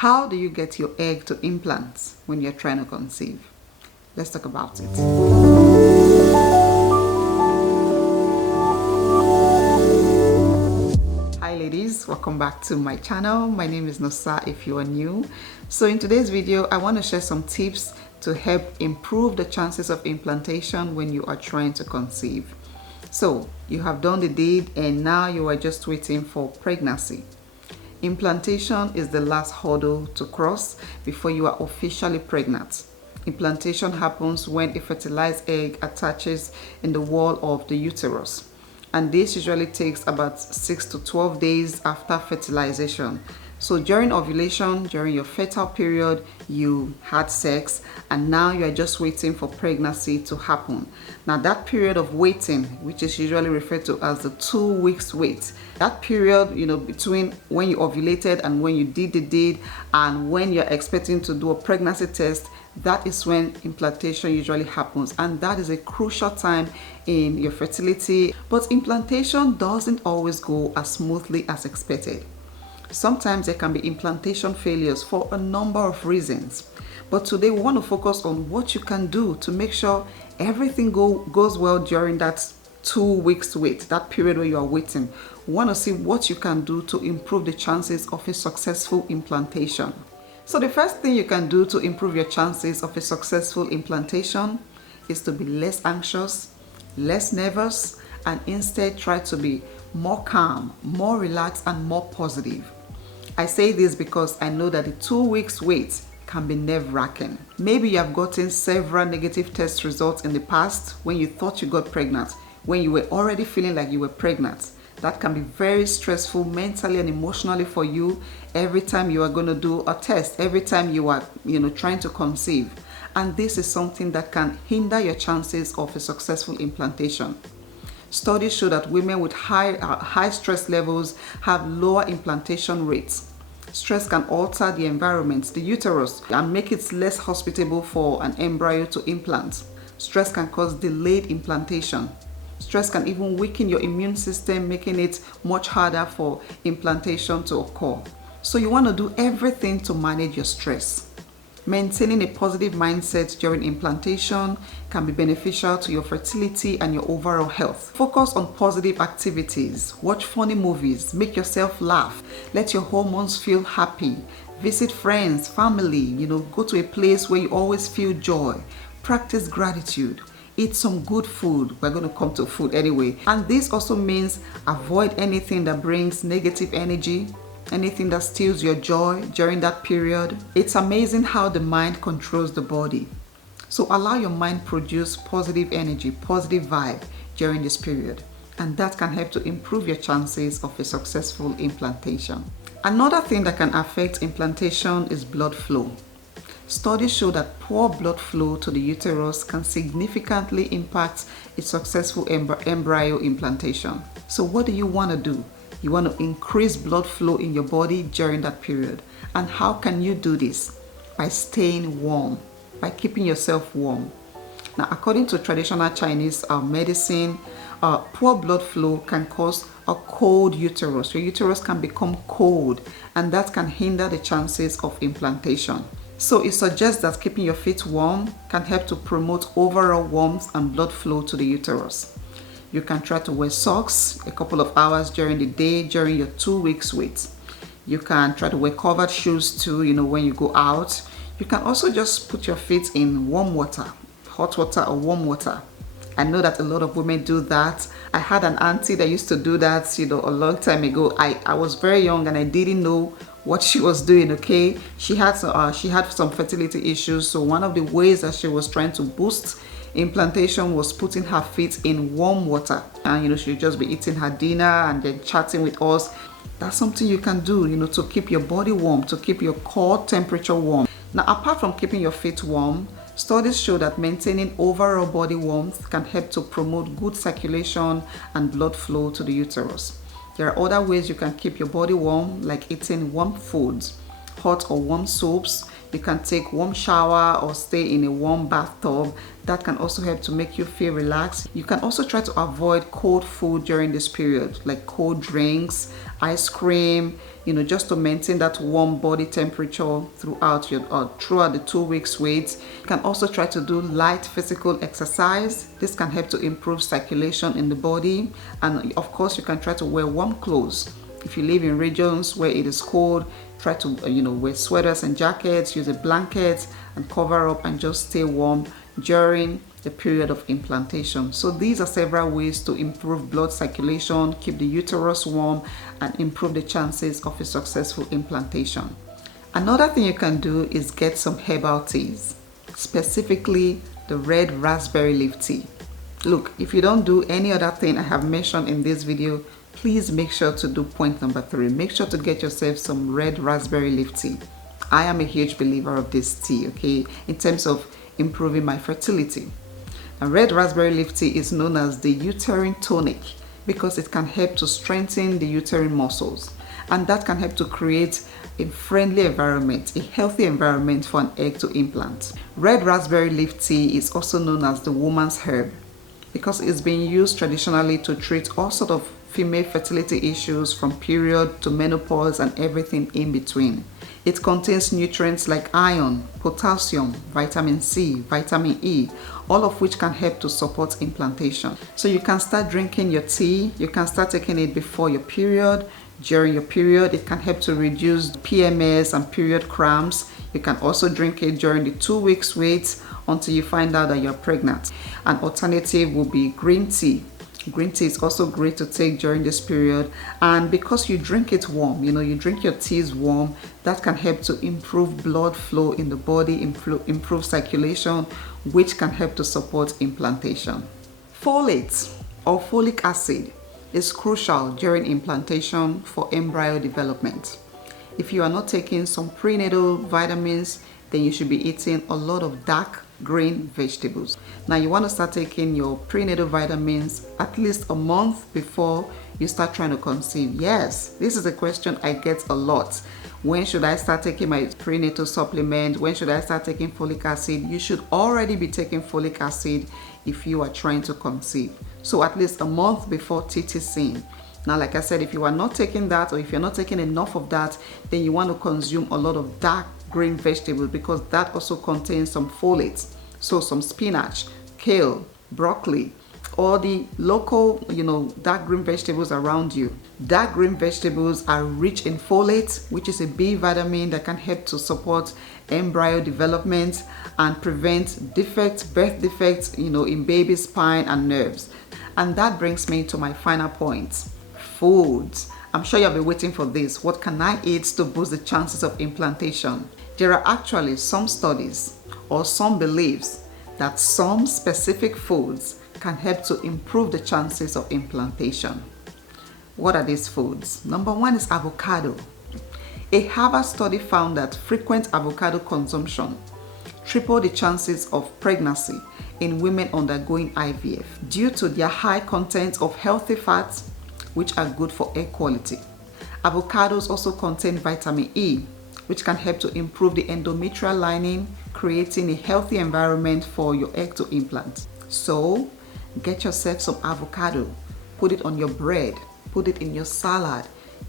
How do you get your egg to implant when you're trying to conceive? Let's talk about it. Hi ladies, welcome back to my channel. My name is Nosa if you are new. So in today's video, I want to share some tips to help improve the chances of implantation when you are trying to conceive. So you have done the deed and now you are just waiting for pregnancy. Implantation is the last hurdle to cross before you are officially pregnant. Implantation happens when a fertilized egg attaches in the wall of the uterus, and this usually takes about 6 to 12 days after fertilization. So during ovulation, during your fertile period, you had sex and now you are just waiting for pregnancy to happen. Now that period of waiting, which is usually referred to as the 2 weeks wait, that period, between when you ovulated and when you did the deed and when you're expecting to do a pregnancy test, that is when implantation usually happens, and that is a crucial time in your fertility. But implantation doesn't always go as smoothly as expected. Sometimes there can be implantation failures for a number of reasons. But today we want to focus on what you can do to make sure everything goes well during that 2 weeks wait, that period where you are waiting. We want to see what you can do to improve the chances of a successful implantation. So the first thing you can do to improve your chances of a successful implantation is to be less anxious, less nervous, and instead try to be more calm, more relaxed, and more positive. I say this because I know that the 2 weeks wait can be nerve-wracking. Maybe you have gotten several negative test results in the past when you thought you got pregnant, when you were already feeling like you were pregnant. That can be very stressful mentally and emotionally for you every time you are going to do a test, every time you are trying to conceive. And this is something that can hinder your chances of a successful implantation. Studies show that women with high stress levels have lower implantation rates. Stress can alter the environment, the uterus, and make it less hospitable for an embryo to implant. Stress can cause delayed implantation. Stress can even weaken your immune system, making it much harder for implantation to occur. So you want to do everything to manage your stress. Maintaining a positive mindset during implantation can be beneficial to your fertility and your overall health. Focus on positive activities. Watch funny movies. Make yourself laugh. Let your hormones feel happy. Visit friends, family, go to a place where you always feel joy. Practice gratitude. Eat some good food. We're going to come to food anyway. And this also means avoid anything that brings negative energy, anything that steals your joy during that period. It's amazing how the mind controls the body. So allow your mind produce positive energy, positive vibe during this period. And that can help to improve your chances of a successful implantation. Another thing that can affect implantation is blood flow. Studies show that poor blood flow to the uterus can significantly impact a successful embryo implantation. So what do you want to do? You want to increase blood flow in your body during that period. And how can you do this? By staying warm, by keeping yourself warm. Now, according to traditional Chinese medicine, poor blood flow can cause a cold uterus. Your uterus can become cold, and that can hinder the chances of implantation. So it suggests that keeping your feet warm can help to promote overall warmth and blood flow to the uterus. You can try to wear socks a couple of hours during the day during your 2 weeks wait. You can try to wear covered shoes too, when you go out. You can also just put your feet in warm water, hot water or warm water. I know that a lot of women do that. I had an auntie that used to do that, a long time ago. I was very young and I didn't know what she was doing, okay? She had some fertility issues, so one of the ways that she was trying to boost implantation was putting her feet in warm water. And she'd just be eating her dinner and then chatting with us. That's something you can do, to keep your body warm, to keep your core temperature warm. Now, apart from keeping your feet warm, studies show that maintaining overall body warmth can help to promote good circulation and blood flow to the uterus. There are other ways you can keep your body warm, like eating warm foods, hot or warm soups. You can take warm shower or stay in a warm bathtub. That can also help to make you feel relaxed. You can also try to avoid cold food during this period, like cold drinks, ice cream, just to maintain that warm body temperature throughout the 2 weeks wait. You can also try to do light physical exercise. This can help to improve circulation in the body. And of course, you can try to wear warm clothes. If you live in regions where it is cold, try to wear sweaters and jackets, use a blanket and cover up and just stay warm during the period of implantation. So these are several ways to improve blood circulation, keep the uterus warm, and improve the chances of a successful implantation. Another thing you can do is get some herbal teas, specifically the red raspberry leaf tea. Look, if you don't do any other thing I have mentioned in this video, please make sure to do point number 3. Make sure to get yourself some red raspberry leaf tea. I am a huge believer of this tea, okay, in terms of improving my fertility. And red raspberry leaf tea is known as the uterine tonic because it can help to strengthen the uterine muscles, and that can help to create a friendly environment, a healthy environment for an egg to implant. Red raspberry leaf tea is also known as the woman's herb because it's been used traditionally to treat all sorts of female fertility issues from period to menopause and everything in between. It contains nutrients like iron, potassium, vitamin C, vitamin E, all of which can help to support implantation. So you can start drinking your tea, you can start taking it before your period, during your period. It can help to reduce PMS and period cramps. You can also drink it during the 2 weeks wait until you find out that you're pregnant. An alternative will be green tea. Green tea is also great to take during this period, and because you drink it warm, you drink your teas warm, that can help to improve blood flow in the body, improve circulation, which can help to support implantation. Folate or folic acid is crucial during implantation for embryo development. If you are not taking some prenatal vitamins, then you should be eating a lot of dark green vegetables. Now you want to start taking your prenatal vitamins at least a month before you start trying to conceive. Yes, this is a question I get a lot. When should I start taking my prenatal supplement? When should I start taking folic acid? You should already be taking folic acid if you are trying to conceive. So at least a month before TTC. Now, like I said, if you are not taking that, or if you're not taking enough of that, then you want to consume a lot of dark green vegetables because that also contains some folate. So some spinach, kale, broccoli, all the local, dark green vegetables around you. Dark green vegetables are rich in folate, which is a B vitamin that can help to support embryo development and prevent birth defects, in baby spine and nerves. And that brings me to my final point. Foods. I'm sure you'll be waiting for this. What can I eat to boost the chances of implantation? There are actually some studies or some beliefs that some specific foods can help to improve the chances of implantation. What are these foods? Number 1 is avocado. A Harvard study found that frequent avocado consumption tripled the chances of pregnancy in women undergoing IVF due to their high content of healthy fats, which are good for egg quality. Avocados also contain vitamin E, which can help to improve the endometrial lining, creating a healthy environment for your egg to implant. So, get yourself some avocado, put it on your bread, put it in your salad,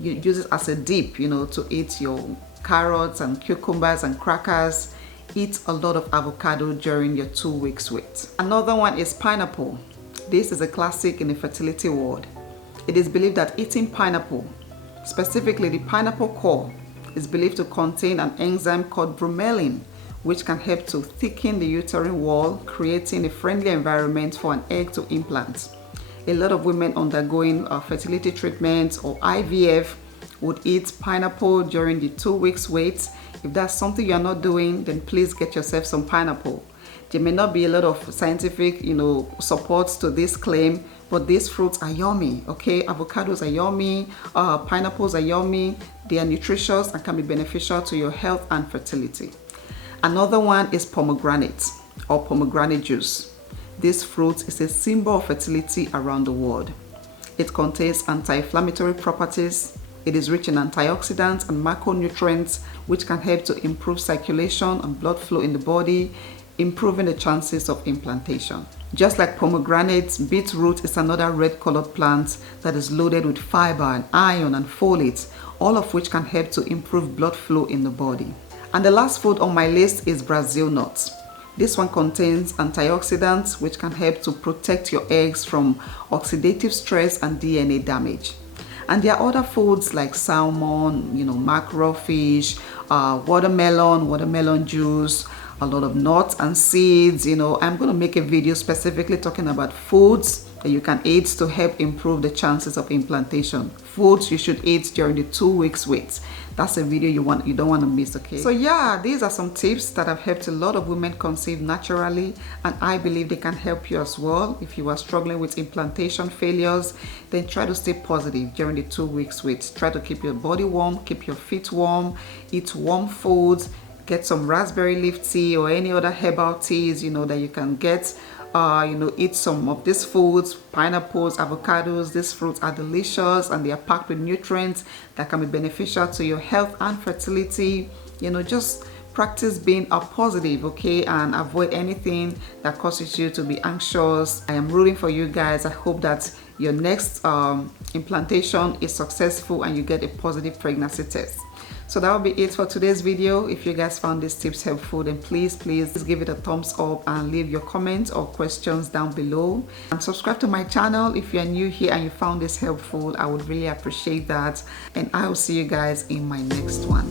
you use it as a dip, to eat your carrots and cucumbers and crackers. Eat a lot of avocado during your 2 weeks wait. Another one is pineapple. This is a classic in the fertility world. It is believed that eating pineapple, specifically the pineapple core, is believed to contain an enzyme called bromelain, which can help to thicken the uterine wall, creating a friendly environment for an egg to implant. A lot of women undergoing fertility treatments or IVF would eat pineapple during the 2 weeks wait. If that's something you're not doing, then please get yourself some pineapple. There may not be a lot of scientific, support to this claim, but these fruits are yummy, okay? Avocados are yummy, pineapples are yummy. They are nutritious and can be beneficial to your health and fertility. Another one is pomegranate or pomegranate juice. This fruit is a symbol of fertility around the world. It contains anti-inflammatory properties, It is rich in antioxidants and macronutrients, which can help to improve circulation and blood flow in the body, improving the chances of implantation. Just like pomegranates, beetroot is another red-colored plant that is loaded with fiber and iron and folate, all of which can help to improve blood flow in the body. And the last food on my list is Brazil nuts. This one contains antioxidants, which can help to protect your eggs from oxidative stress and DNA damage. And there are other foods like salmon, mackerel fish, watermelon juice, a lot of nuts and seeds. I'm going to make a video specifically talking about foods that you can eat to help improve the chances of implantation. Foods you should eat during the 2 weeks wait. That's a video you don't want to miss, okay? So yeah, these are some tips that have helped a lot of women conceive naturally, and I believe they can help you as well. If you are struggling with implantation failures, then try to stay positive during the 2 weeks wait. Try to keep your body warm, keep your feet warm, eat warm foods, get some raspberry leaf tea or any other herbal teas, that you can get. Eat some of these foods, pineapples, avocados. These fruits are delicious and they are packed with nutrients that can be beneficial to your health and fertility. Just practice being a positive, okay, and avoid anything that causes you to be anxious. I am rooting for you guys. I hope that your next implantation is successful and you get a positive pregnancy test. So that will be it for today's video. If you guys found these tips helpful, then please give it a thumbs up and leave your comments or questions down below. And subscribe to my channel if you are new here and you found this helpful. I would really appreciate that. And I will see you guys in my next one.